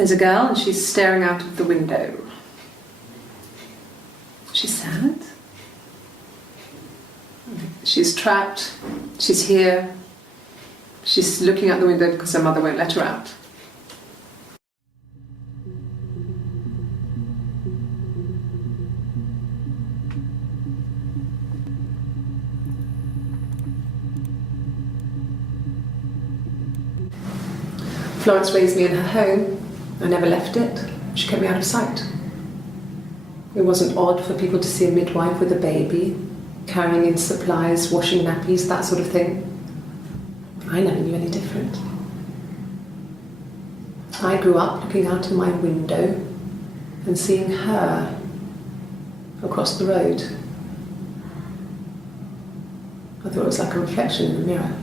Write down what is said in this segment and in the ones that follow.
There's a girl and she's staring out of the window. She's sad. She's trapped. She's here. She's looking out the window because her mother won't let her out. Florence raised me in her home. I never left it. She kept me out of sight. It wasn't odd for people to see a midwife with a baby, carrying in supplies, washing nappies, that sort of thing. I never knew any different. I grew up looking out of my window and seeing her across the road. I thought it was like a reflection in the mirror.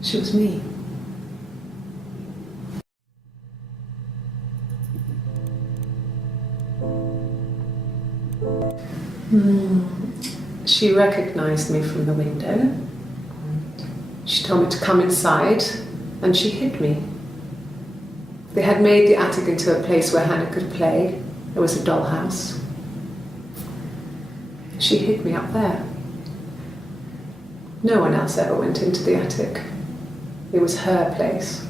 She was me. She recognized me from the window. She told me to come inside and she hid me. They had made the attic into a place where Hannah could play. There was a dollhouse. She hid me up there. No one else ever went into the attic. It was her place.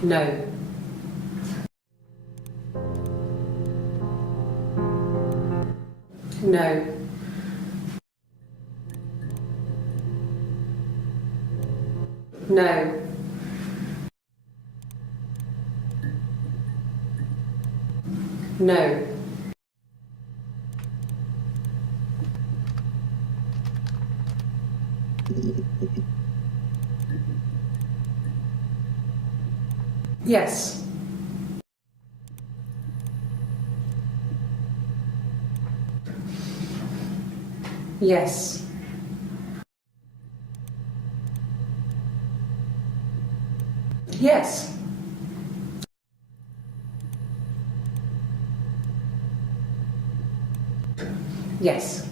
No. No. No. No. Yes. Yes. Yes. Yes.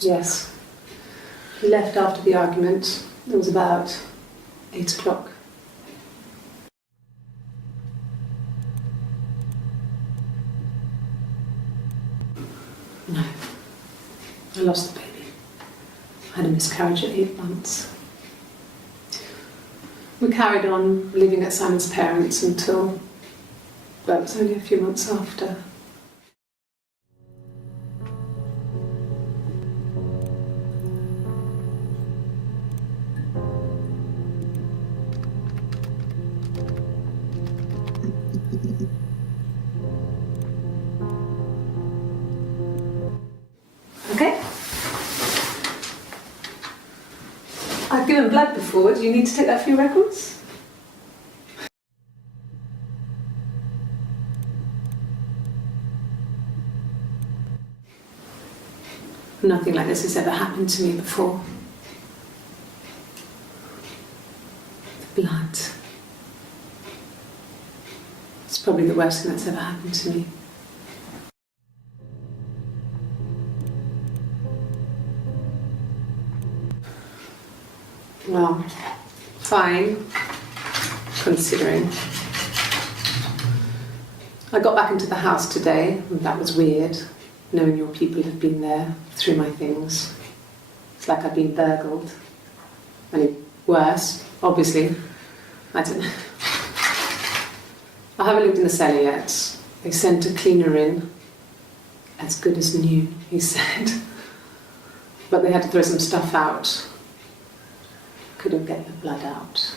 Yes. He left after the argument. It was about 8 o'clock. No. I lost the baby. I had a miscarriage at 8 months. We carried on living at Simon's parents until, well, it was only a few months after. Okay? I've given blood before. Do you need to take that for your records? Nothing like this has ever happened to me before. The blood. It's probably the worst thing that's ever happened to me. Well, fine, considering. I got back into the house today, and that was weird, knowing your people have been there through my things. It's like I've been burgled. Only worse, obviously. I don't know. I haven't lived in the cellar yet. They sent a cleaner in. As good as new, he said. But they had to throw some stuff out. Couldn't get the blood out.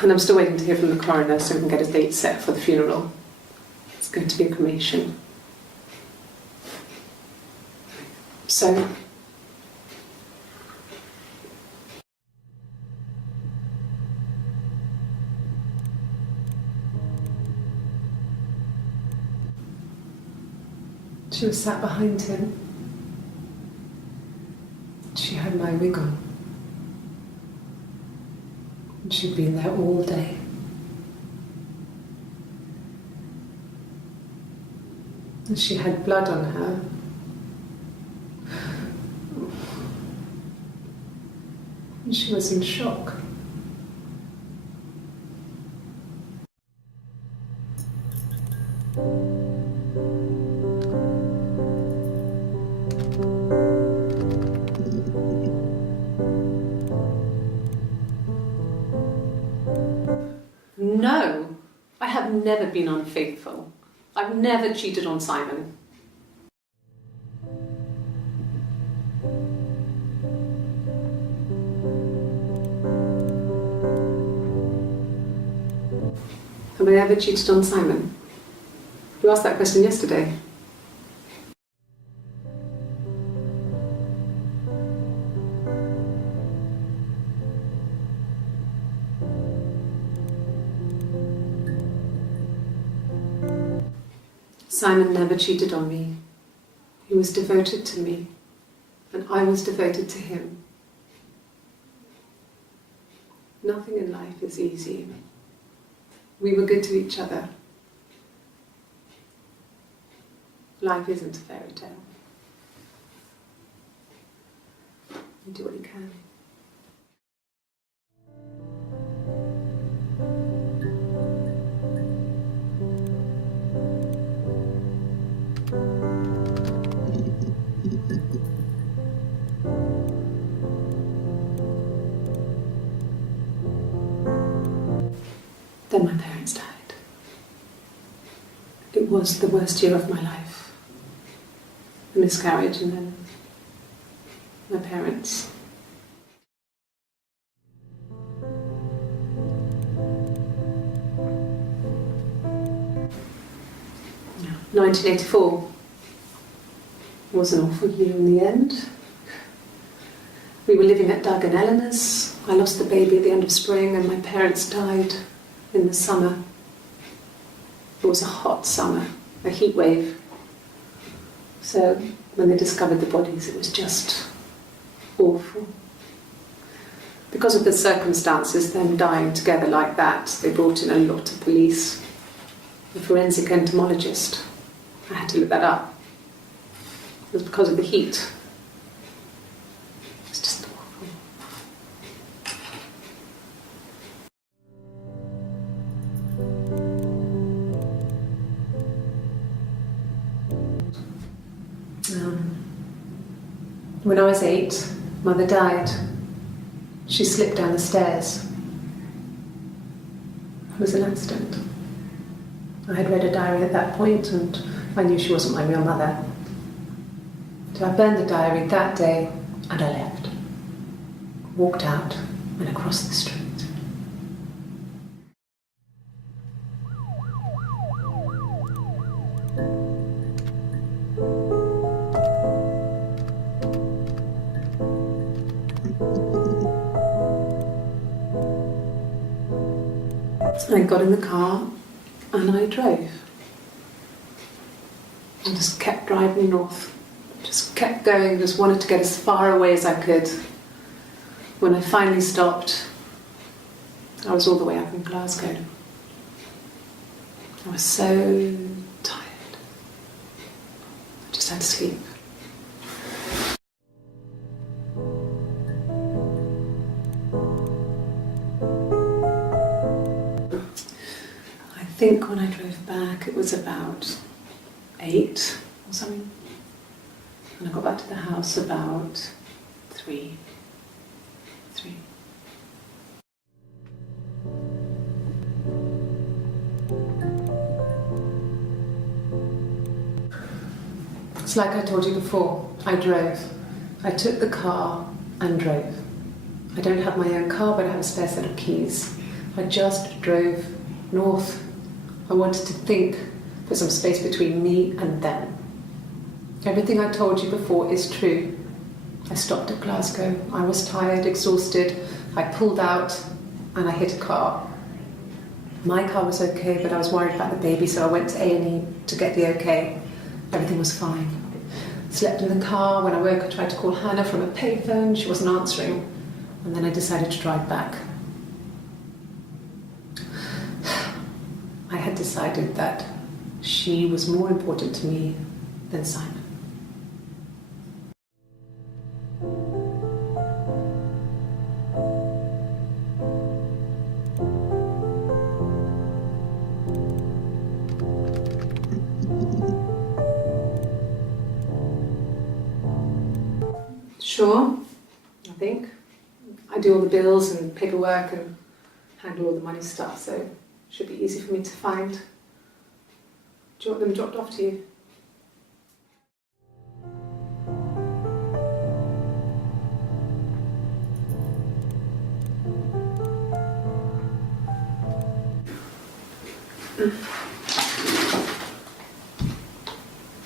And I'm still waiting to hear from the coroner so we can get a date set for the funeral. It's going to be a cremation. So, She was sat behind him. She had my wig on. And she'd been there all day. And she had blood on her. And she was in shock. No, I have never been unfaithful. I've never cheated on Simon. Have I ever cheated on Simon? You asked that question yesterday. Simon never cheated on me. He was devoted to me, and I was devoted to him. Nothing in life is easy. We were good to each other. Life isn't a fairy tale. You do what you can. Then my parents died. It was the worst year of my life. A miscarriage and then my parents. Yeah. 1984 was an awful year in the end. We were living at Doug and Eleanor's. I lost the baby at the end of spring and my parents died in the summer. It was a hot summer, a heat wave. So when they discovered the bodies, it was just awful. Because of the circumstances, them dying together like that, they brought in a lot of police. A forensic entomologist. I had to look that up. It was because of the heat. It's just awful. When I was 8, Mother died. She slipped down the stairs. It was an accident. I had read a diary at that point and I knew she wasn't my real mother. So I burned the diary that day and I left. Walked out and across the street. I got in the car and I drove. I just kept driving north. Just kept going, just wanted to get as far away as I could. When I finally stopped, I was all the way up in Glasgow. I was so tired. I just had to sleep. I think when I drove back it was about 8 or something. And I got back to the house about 3. It's like I told you before, I drove. I took the car and drove. I don't have my own car, but I have a spare set of keys. I just drove north. I wanted to think, put some space between me and them. Everything I told you before is true. I stopped at Glasgow. I was tired, exhausted. I pulled out and I hit a car. My car was okay, but I was worried about the baby, so I went to A&E to get the okay. Everything was fine. slept in the car. When I woke, I tried to call Hannah from a payphone. She wasn't answering. And then I decided to drive back. I had decided that she was more important to me than Simon. Sure, I think. I do all the bills and paperwork and handle all the money stuff, so it should be easy for me to find. Do you want them dropped off to you?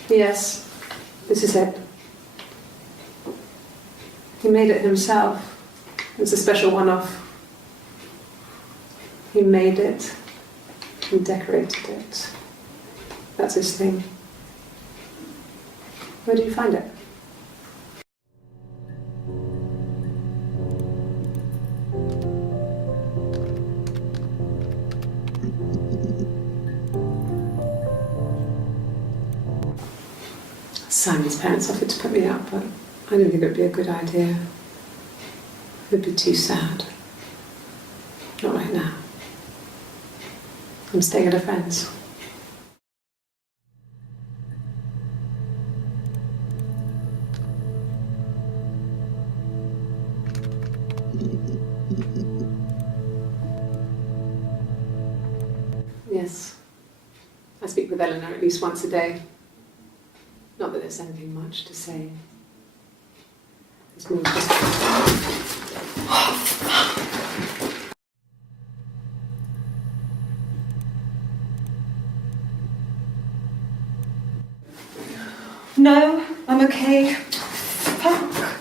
Yes, this is it. He made it himself. It's a special one-off. He made it and decorated it. That's his thing. Where did you find it? Simon's parents offered to put me up, but I didn't think it would be a good idea. It would be too sad. Not right now. I'm staying at a friend's. Yes. I speak with Eleanor at least once a day. Not that there's anything much to say. It's more just... No, I'm okay. Fuck.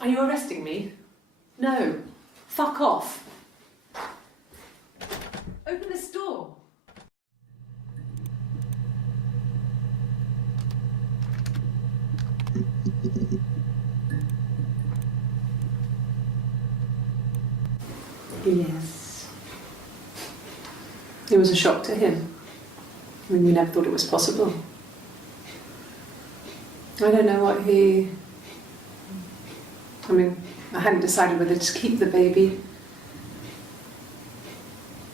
Are you arresting me? No. Fuck off. Open this door. Yes. It was a shock to him. I mean, we never thought it was possible. I don't know what he... I mean, I hadn't decided whether to keep the baby.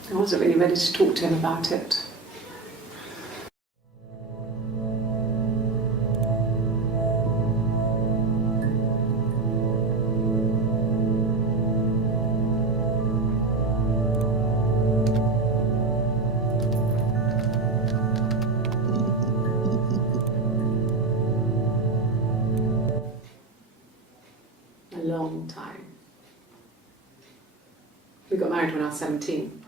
I wasn't really ready to talk to him about it. A long time. We got married when I was 17.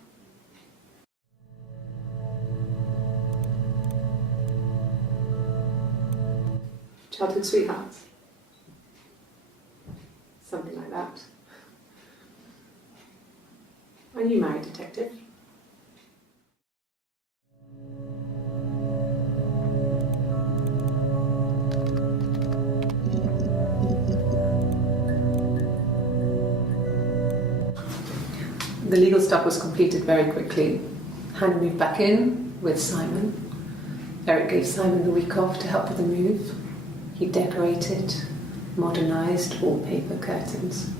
Childhood sweethearts. Something like that. Are you married, detective? The legal stuff was completed very quickly. Hannah moved back in with Simon. Eric gave Simon the week off to help with the move. He decorated, modernised wallpaper curtains.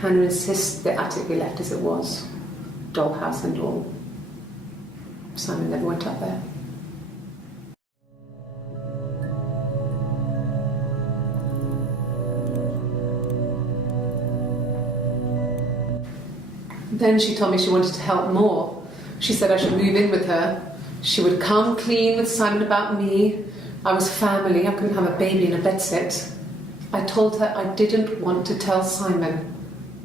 Hannah insists the attic be left as it was, dollhouse and all. Simon never went up there. Then she told me she wanted to help more. She said I should move in with her. She would come clean with Simon about me. I was family. I couldn't have a baby in a bedsit. I told her I didn't want to tell Simon.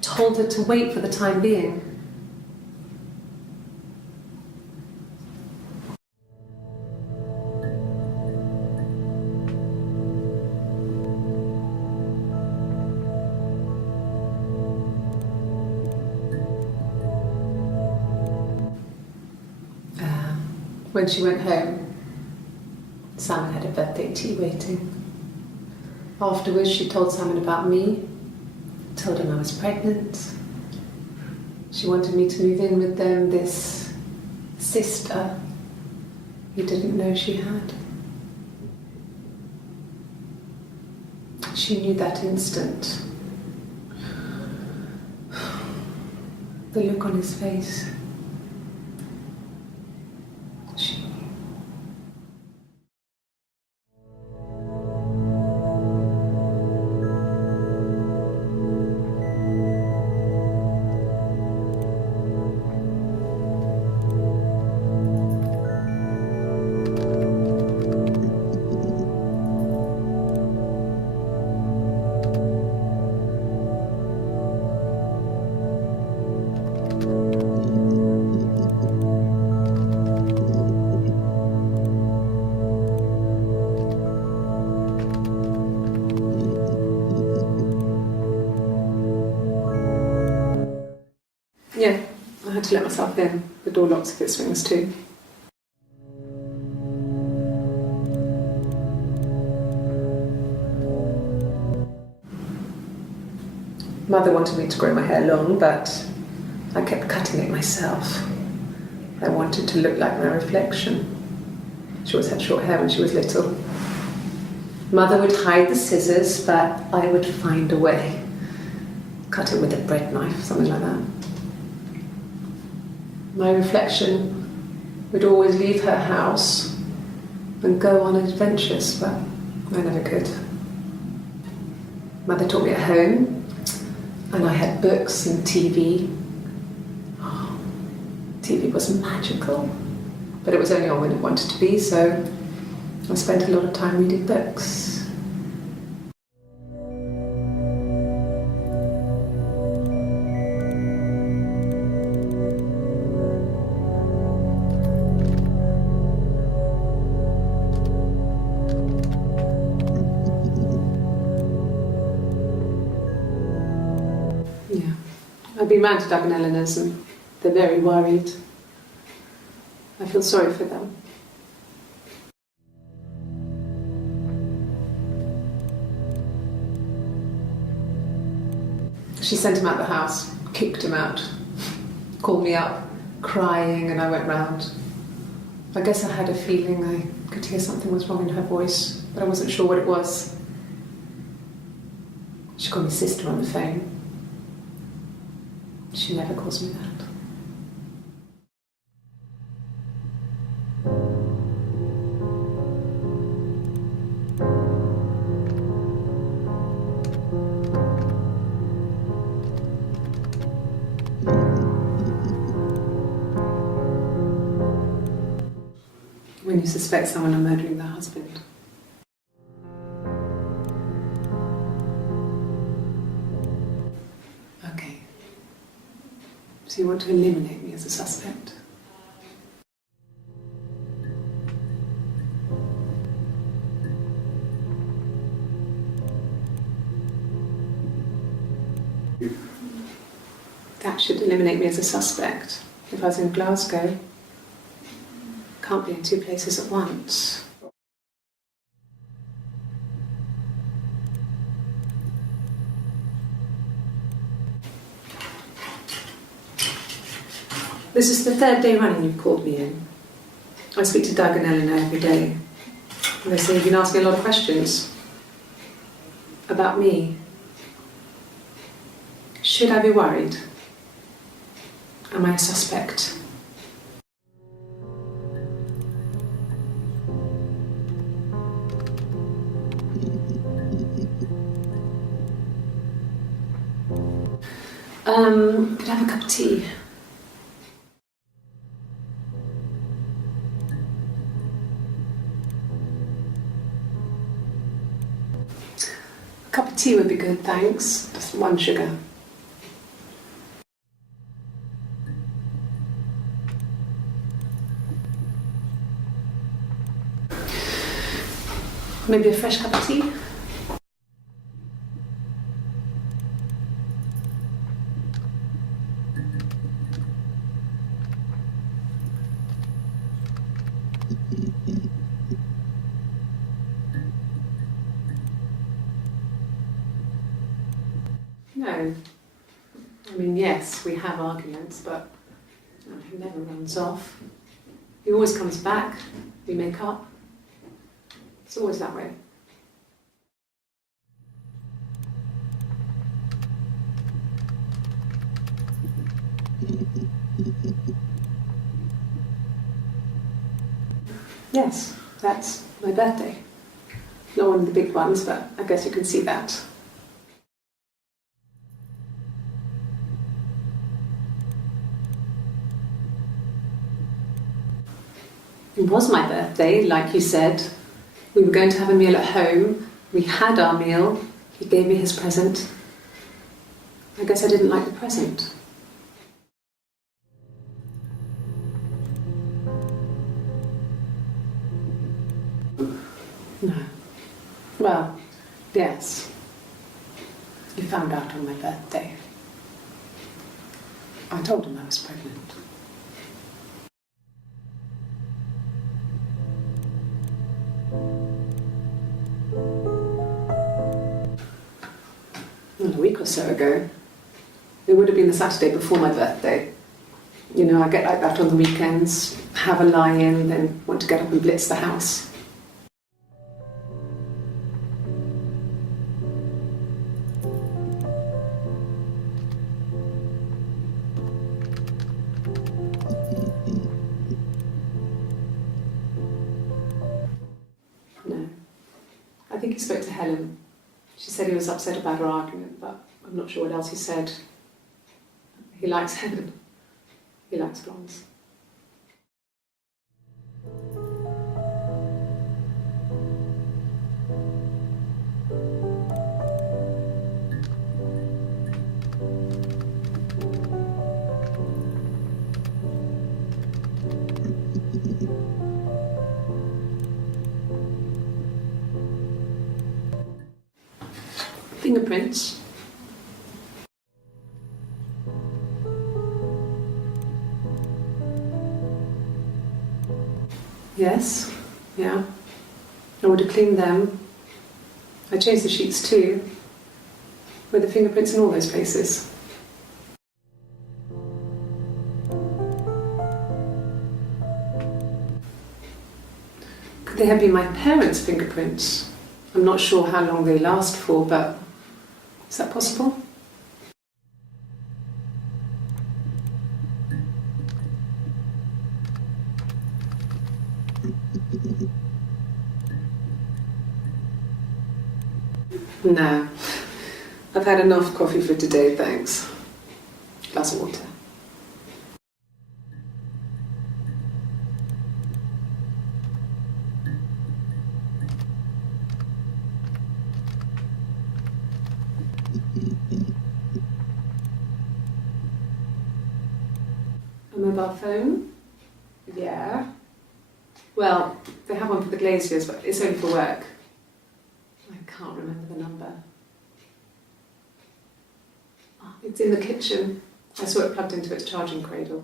Told her to wait for the time being. When she went home, Simon had a birthday tea waiting. Afterwards, she told Simon about me, told him I was pregnant. She wanted me to move in with them, this sister he didn't know she had. She knew that instant. The look on his face. She knew. Yeah, I had to let myself in. The door locks if it swings too. Mother wanted me to grow my hair long, but I kept cutting it myself. I wanted to look like my reflection. She always had short hair when she was little. Mother would hide the scissors, but I would find a way. Cut it with a bread knife, something like that. My reflection would always leave her house and go on adventures, but I never could. Mother taught me at home, and I had books and TV. Oh, TV was magical, but it was only on when it wanted to be, so I spent a lot of time reading books. Yeah, I've been round to Doug and Eleanor's and they're very worried. I feel sorry for them. She sent him out the house, kicked him out, called me up, crying, and I went round. I guess I had a feeling I could hear something was wrong in her voice, but I wasn't sure what it was. She called me sister on the phone. She never calls me that. When you suspect someone of murdering their husband. Okay. So you want to eliminate me as a suspect? That should eliminate me as a suspect. If I was in Glasgow, can't be in two places at once. This is the third day running you've called me in. I speak to Doug and Eleanor every day. And they say you've been asking a lot of questions about me. Should I be worried? Am I a suspect? Could I have a cup of tea? A cup of tea would be good, thanks. Just one sugar. Maybe a fresh cup of tea? No. I mean, yes, we have arguments, but no, he never runs off. He always comes back. We make up. It's always that way. Yes, that's my birthday. Not one of the big ones, but I guess you can see that. It was my birthday, like you said. We were going to have a meal at home. We had our meal. He gave me his present. I guess I didn't like the present. No. Well, yes. He found out on my birthday. I told him I was pregnant. Well, a week or so ago. It would have been the Saturday before my birthday. You know, I get like that on the weekends, have a lie-in, then want to get up and blitz the house. No. I think he spoke to Helen. She said he was upset about her argument, but I'm not sure what else he said. He likes Helen. He likes blondes. Fingerprints. Yes, yeah. I would have cleaned them. I changed the sheets too. With the fingerprints in all those places. Could they have been my parents' fingerprints? I'm not sure how long they last for, but is that possible? No. I've had enough coffee for today, thanks. Glass of water. A mobile phone? Yeah. Well, they have one for the Glaziers, but it's only for work. I can't remember the number. Oh, it's in the kitchen. I saw it plugged into its charging cradle.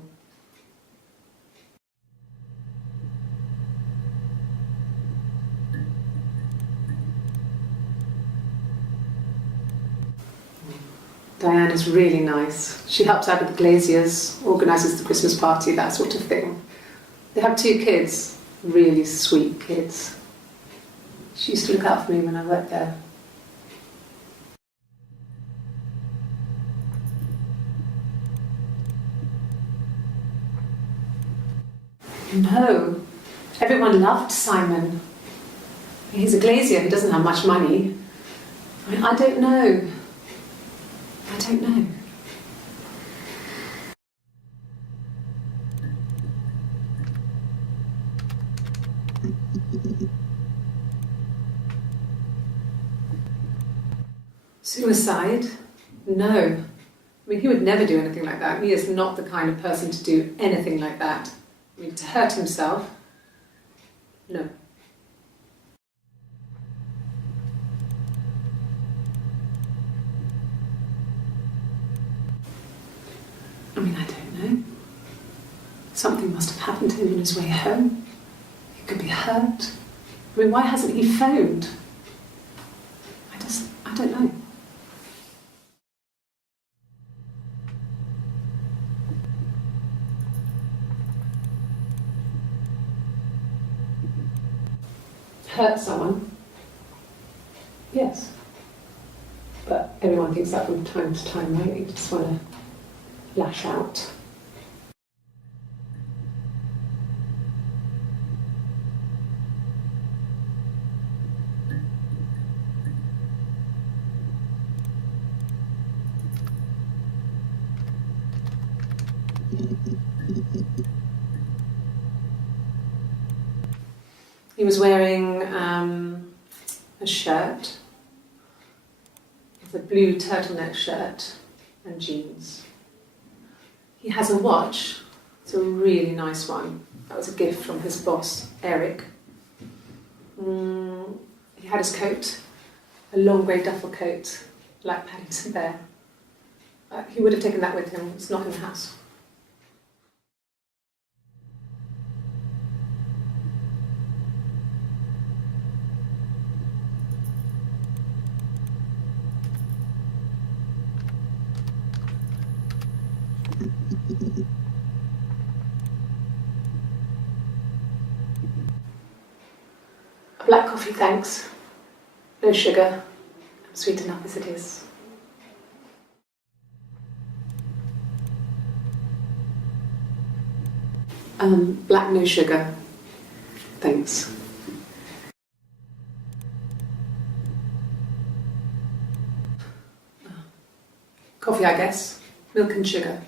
Diane is really nice. She helps out with the Glaziers, organises the Christmas party, that sort of thing. They have 2 kids, really sweet kids. She used to look out for me when I worked there. No, everyone loved Simon. He's a Glazier, he doesn't have much money. I don't know. I don't know. Suicide? No. I mean, he would never do anything like that. He is not the kind of person to do anything like that. I mean, to hurt himself? No. I mean, I don't know. Something must have happened to him on his way home. Could be hurt. I mean, why hasn't he phoned? I don't know. Hurt someone? Yes. But everyone thinks that from time to time, right? You just want to lash out. He was wearing a shirt, it's a blue turtleneck shirt and jeans. He has a watch, it's a really nice one. That was a gift from his boss, Eric. He had his coat, a long grey duffel coat, like Paddington Bear. He would have taken that with him, it's not in the house. A black coffee, thanks. No sugar. I'm sweet enough as it is. Black, no sugar. Thanks. Coffee, I guess. Milk and sugar.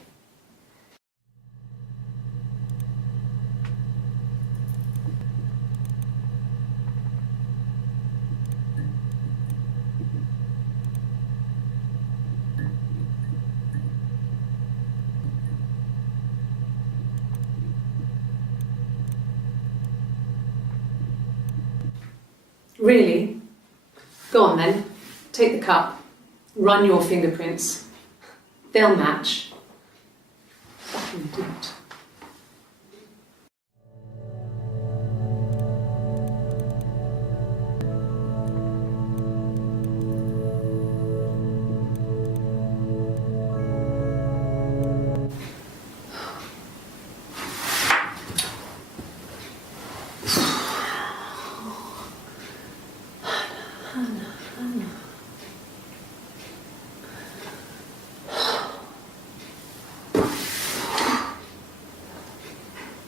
Really? Go on then. Take the cup. Run your fingerprints. They'll match. Fucking do it.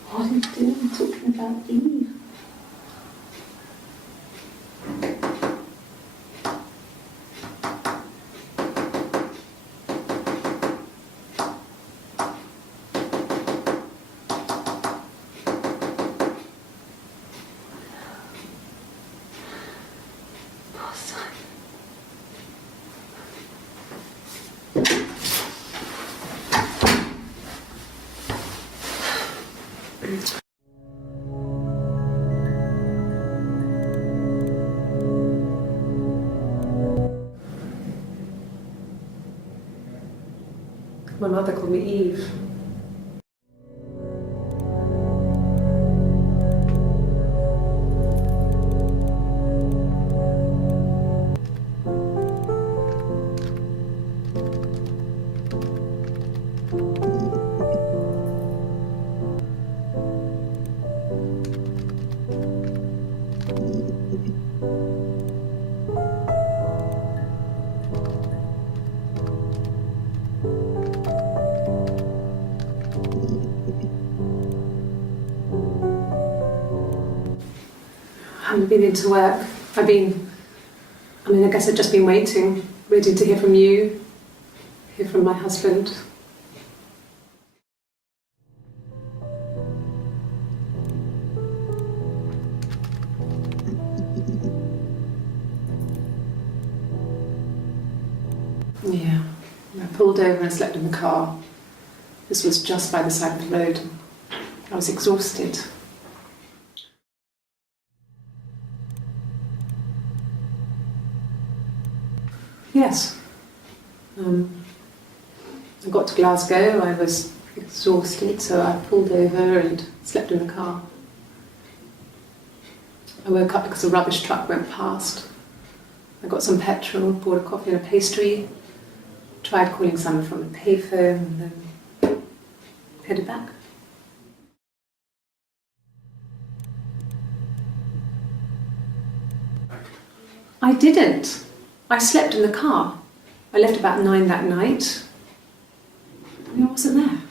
What are you doing talking about Eve? Poor son. My mother called me Eve. I haven't been into work. I guess I've just been waiting to hear from you, hear from my husband. Yeah, I pulled over and slept in the car. This was just by the side of the road. I was exhausted. Yes. I got to Glasgow, I was exhausted, so I pulled over and slept in the car. I woke up because a rubbish truck went past. I got some petrol, bought a coffee and a pastry, tried calling someone from the payphone, and then headed back. I didn't. I slept in the car. I left about 9 that night. I wasn't there.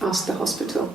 Ask the hospital.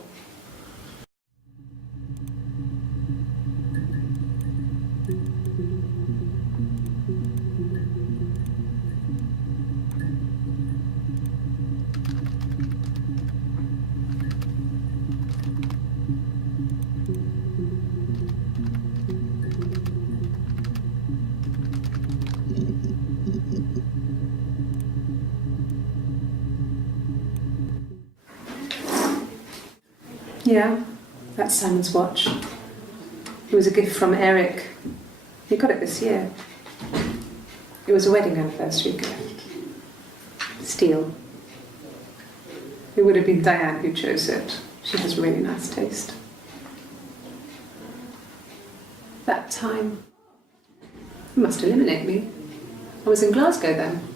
Yeah, that's Simon's watch. It was a gift from Eric. He got it this year. It was a wedding anniversary gift. Steel. It would have been Diane who chose it. She has really nice taste. That time, it must eliminate me. I was in Glasgow then.